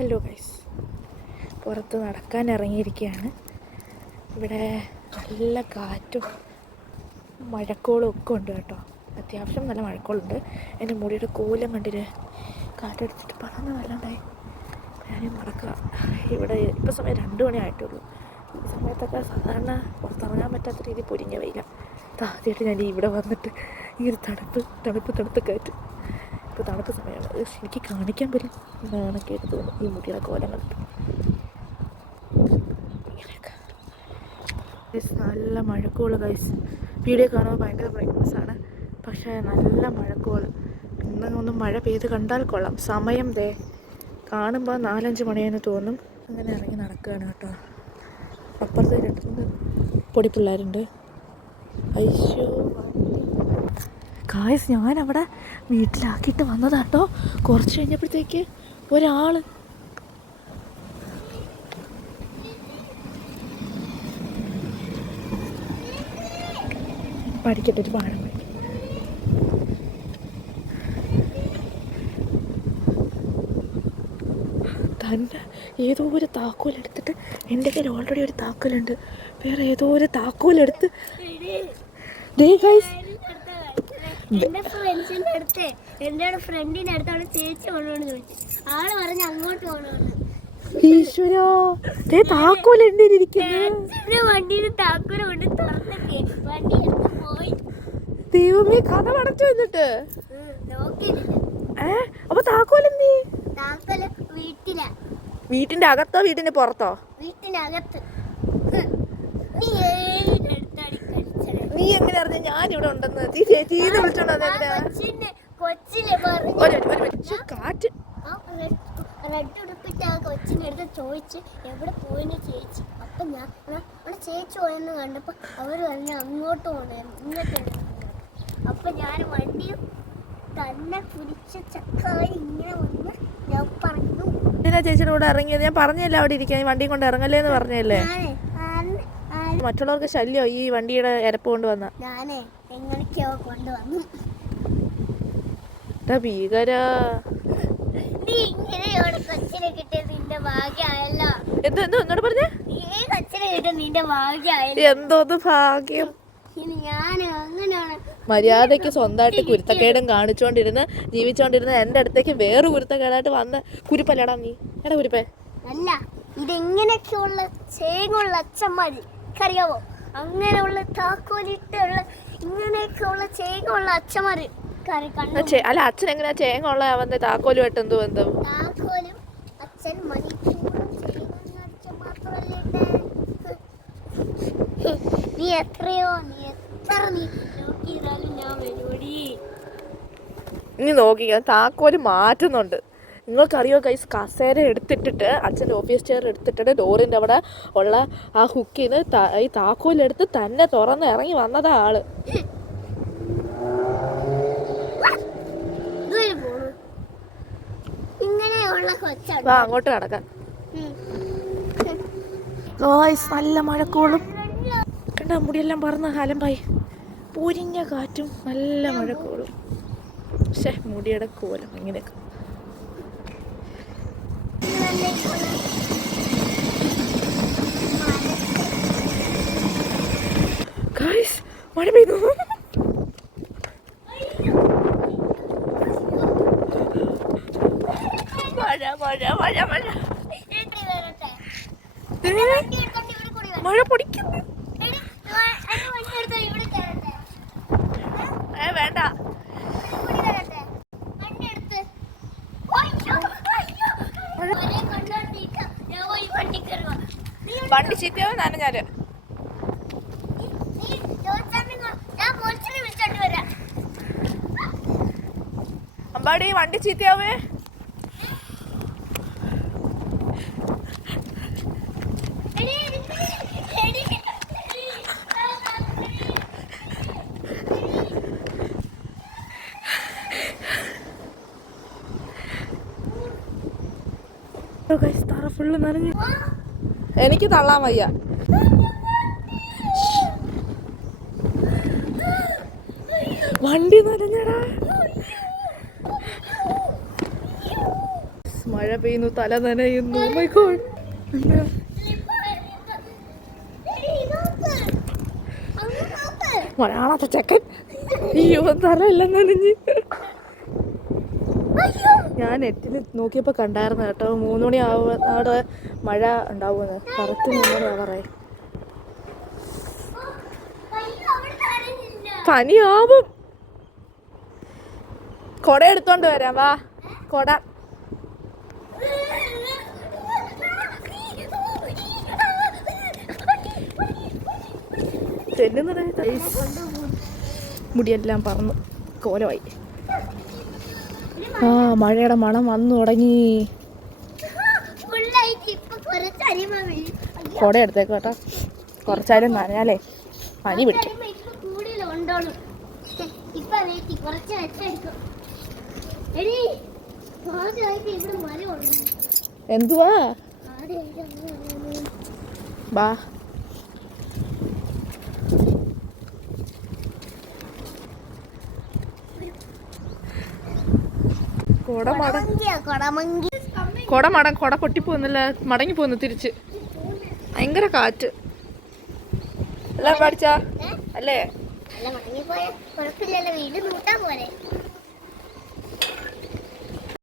Hello guys പുറത്ത് നടക്കാൻ ഇറങ്ങിയിരിക്കുകയാണ്. ഇവിടെ നല്ല കാറ്റും മഴക്കോളും ഒക്കെ ഉണ്ട് കേട്ടോ. അത്യാവശ്യം നല്ല മഴക്കോളുണ്ട്. എന്റെ മുടിയുടെ കോലം കണ്ടിട്ട് കാറ്റടിച്ചിട്ട് പറന്ന് വല്ലാണ്ടായി. ഞാനും നടക്കുക ഇവിടെ ഇപ്പോൾ സമയം രണ്ട് മണി ആയിട്ടുള്ളൂ. ഈ സമയത്തൊക്കെ സാധാരണ പുറത്തിറങ്ങാൻ പറ്റാത്ത രീതിയിൽ പൊരിഞ്ഞ വെയില. ആദ്യമായിട്ട് ഞാൻ ഇവിടെ വന്നിട്ട് ഈ ഒരു തണുപ്പ് തണുപ്പ് തണുത്ത് കാറ്റ് ഇപ്പോൾ തണുപ്പ് സമയമാണ്. എനിക്ക് കാണിക്കാൻ പോലും നാണക്കേട്ട് തോന്നും ഈ മുടിയുടെ കോലങ്ങൾ. നല്ല മഴക്കോൾ കഴിച്ച് വീഡിയോ കാണുമ്പോൾ ഭയങ്കര ബ്രൈറ്റ്നസ് ആണ്. പക്ഷേ നല്ല മഴക്കോൾ. ഇന്ന് മഴ പെയ്ത് കണ്ടാൽ കൊള്ളാം. സമയം ദേ. കാണുമ്പോൾ നാലഞ്ച് മണിയെന്ന് തോന്നും. അങ്ങനെ ഇറങ്ങി നടക്കുകയാണ് കേട്ടോ. അപ്പുറത്ത് രണ്ട് മൂന്ന് പൊടിപ്പിള്ളേരുണ്ട് അയ്യോ കായസ് അവിടെ വീട്ടിലാക്കിയിട്ട് വന്നതാട്ടോ. കുറച്ച് കഴിഞ്ഞപ്പോഴത്തേക്ക് ഒരാൾ പഠിക്കട്ടെ ഒരു പഠിക്കും തന്നെ ഏതോ ഒരു താക്കോൽ എടുത്തിട്ട് എന്റെ കയ്യിൽ ഓൾറെഡി ഒരു താക്കോലുണ്ട്. വേറെ ഏതോ ഒരു താക്കോലെടുത്ത്. ദേ ഗൈസ് എന്റെ ഫ്രണ്ട്സിന്റെ അടുത്ത് എന്റെ ഫ്രണ്ടിന്റെ ചേച്ചി കൊണ്ടുവന്ന് ചോദിച്ചു. ആൾ പറഞ്ഞ് അങ്ങോട്ട് ഈശ്വരോ. കൊണ്ട് തുറന്നൊക്കെ വണ്ടി എടുത്ത് പോയി. ദൈവമേ കഥ അടച്ചു ഏ? അപ്പൊ താക്കോൽ വീട്ടിന്റെ അകത്തോ വീട്ടിന്റെ പുറത്തോ? വീട്ടിന്റെ ഉം. നീ ഏതിനടുത്താണ് കളിച്ചത് നീ എങ്ങനെ അറിഞ്ഞ ഞാൻ ഇവിടെ ഉണ്ടെന്ന് തീ ചേച്ചീന്ന് വിളിച്ചോണ്ടോ. ശ്ശെ, കാറ്റ്. റെഡ് ഉടുപ്പിട്ട് ആ കൊച്ചിന്റെ അടുത്ത് ചോദിച്ച് എവിടെ പോയെന്ന് ചേച്ചി. അപ്പം ഞാൻ അവിടെ ചേച്ചി പോയെന്ന് കണ്ടപ്പോൾ അവർ പറഞ്ഞ് അങ്ങോട്ട് പോകണമായിരുന്നു ഇങ്ങോട്ട് അപ്പം ഞാൻ വണ്ടിയും തന്നെ കുരിച്ച ചക്കായി ഇങ്ങനെ വന്ന് ഞാൻ പറഞ്ഞു. എന്തിനാ ചേച്ചിയുടെ കൂടെ ഇറങ്ങിയത്? ഞാൻ പറഞ്ഞല്ലേ അവിടെ ഇരിക്കാൻ വണ്ടി വണ്ടിയും കൊണ്ട് ഇറങ്ങല്ലേ എന്ന് പറഞ്ഞല്ലേ? മറ്റുള്ളവർക്ക് ശല്യോ ഈ വണ്ടിയുടെ എരപ്പ് കൊണ്ടുവന്ന? ഞാനേ എങ്ങനെയൊക്കെയോ കൊണ്ടുവന്നു. ഭീകര. നീ ഇങ്ങനെയോട് കൊച്ചിനെ കിട്ടിയത് നിന്റെ ഭാഗ്യമായല്ലോ. എന്ത് എന്ത് എന്നോട് പറഞ്ഞേ? നീ കൊച്ചിനെ കിട്ടിയത് നിന്റെ ഭാഗ്യമായല്ലോ. എന്തോന്ന് ഭാഗ്യം. മര്യാദയ്ക്ക് സ്വന്തമായിട്ട് കുരുത്തക്കേടും. കാണിച്ചുകൊണ്ടിരുന്ന് ജീവിച്ചോണ്ടിരുന്ന എന്റെ അടുത്തേക്ക് വേറെ കുരുത്തക്കേടായിട്ട് വന്ന കുരുപ്പല്ലടാ നീ? എടാ കുരുപ്പേ. അല്ല ഇതെങ്ങനെയൊക്കെയുള്ള ചേങ്ങുള്ള അച്ഛന്മാര്? അറിയാവോ അങ്ങനെയുള്ള താക്കോലിട്ടുള്ള ഇങ്ങനെയൊക്കെയുള്ള ചേങ്ങുള്ള അച്ഛന്മാര്. അല്ല അച്ഛൻ എങ്ങനെയാ? ചേങ്ങ ഉള്ള അവന്റെ താക്കോലും ആയിട്ട് എന്ത് ബന്ധം? താക്കോലും അച്ഛൻ? നീ എത്രയോ നീ എത്ര നീ നോക്കിയാലും ഞാൻ വരുവടി ഇനി നോക്കിക്ക താക്കോൽ മാറ്റുന്നുണ്ട്. നിങ്ങൾക്കറിയോ കൈസ് കസേര എടുത്തിട്ടിട്ട് അച്ഛന്റെ ഓഫീസ് ചെയർ എടുത്തിട്ടിട്ട് ഡോറിന്റെ അവിടെ ഉള്ള ആ ഹുക്കിൽ നിന്ന് ഈ താക്കോലെടുത്ത് തന്നെ തുറന്ന് ഇറങ്ങി വന്നതാ ആൾ. വാ അങ്ങോട്ട് കിടക്കാം ഉം. ഗോയ്സ് നല്ല മഴക്കോളും. കണ്ട മുടിയെല്ലാം പറന്ന് അലമ്പായി. പൊരിഞ്ഞ കാറ്റും നല്ല മഴക്കോളും. പക്ഷേ മുടിയുടെ കോലം ഇങ്ങനെയൊക്കെ. മഴ പെയ്തു മഴ മഴ മഴ മഴ എടി വരട്ടെ. ഏ, വണ്ടി എടുത്തോണ്ട് ഇവിടെ കൂടി വരട്ടെ. മഴ പൊടിക്കുന്നു എടി, വ- എന്റെ വണ്ടി എടുത്തോ ഇവിടെ കയറട്ടെ. ഏ വേണ്ട ഇവിടെ കൂടി വരട്ടെ. വണ്ടി എടുത്ത്. അയ്യോ, അയ്യോ. വരെ കണ്ടോണ്ടിരിക്ക. ഞാൻ പോയി വണ്ടി കയറുക. നീ ഇവിടെ- വണ്ടി ചീത്തയാവും നനഞ്ഞാൽ അമ്പാടി വണ്ടി ചീത്തയാവേ. തറ ഫുള്ള് നനഞ്ഞു എനിക്ക് തള്ളാൻ വയ്യ. വണ്ടി നനഞ്ഞടാ. മഴ പെയ്യുന്നു തല നനയുന്നു. മലയാളത്തെ? മഴ കാണാത്ത ചെക്കൻ. അയ്യോ തല എല്ലാം നനഞ്ഞ്. ഞാൻ നെറ്റിൽ നോക്കിയപ്പോൾ കണ്ടായിരുന്നു കേട്ടോ. മൂന്ന് മണി ആവുന്നവിടെ മഴ ഉണ്ടാവുമെന്ന്. കറക്റ്റ് മൂന്ന് മണി ആവാറായി പനിയാവും. കൊട എടുത്തോണ്ട് വരാം. വാ കൊട. മുടിയെല്ലാം പറന്ന് കോലമായി. ആ മഴയുടെ മണം വന്നു തുടങ്ങി. കൊട എടുത്തേക്ക് കേട്ടോ. കുറച്ചായാലും നനഞ്ഞാലേ പനി പിടിക്കും. എന്തുവാ? ഇപ്പൊ നീട്ടി കുറച്ച് വെച്ചെടുക്കും എടി ആദ്യമായിട്ട് ഇവിടെ മരമുണ്ട് എന്തുവാ ആദ്യമായിട്ട് അങ്ങനെ വന്നത്. ബാ കൊട മട കൊടമങ്കിയാ, കൊട പൊട്ടി പോകുന്നില്ല പൊട്ടിപ്പോന്നില്ല മടങ്ങി പോന്നു തിരിച്ച്. ഭയങ്കര കാറ്റ്. അല്ല പഠിച്ച? അല്ലേ?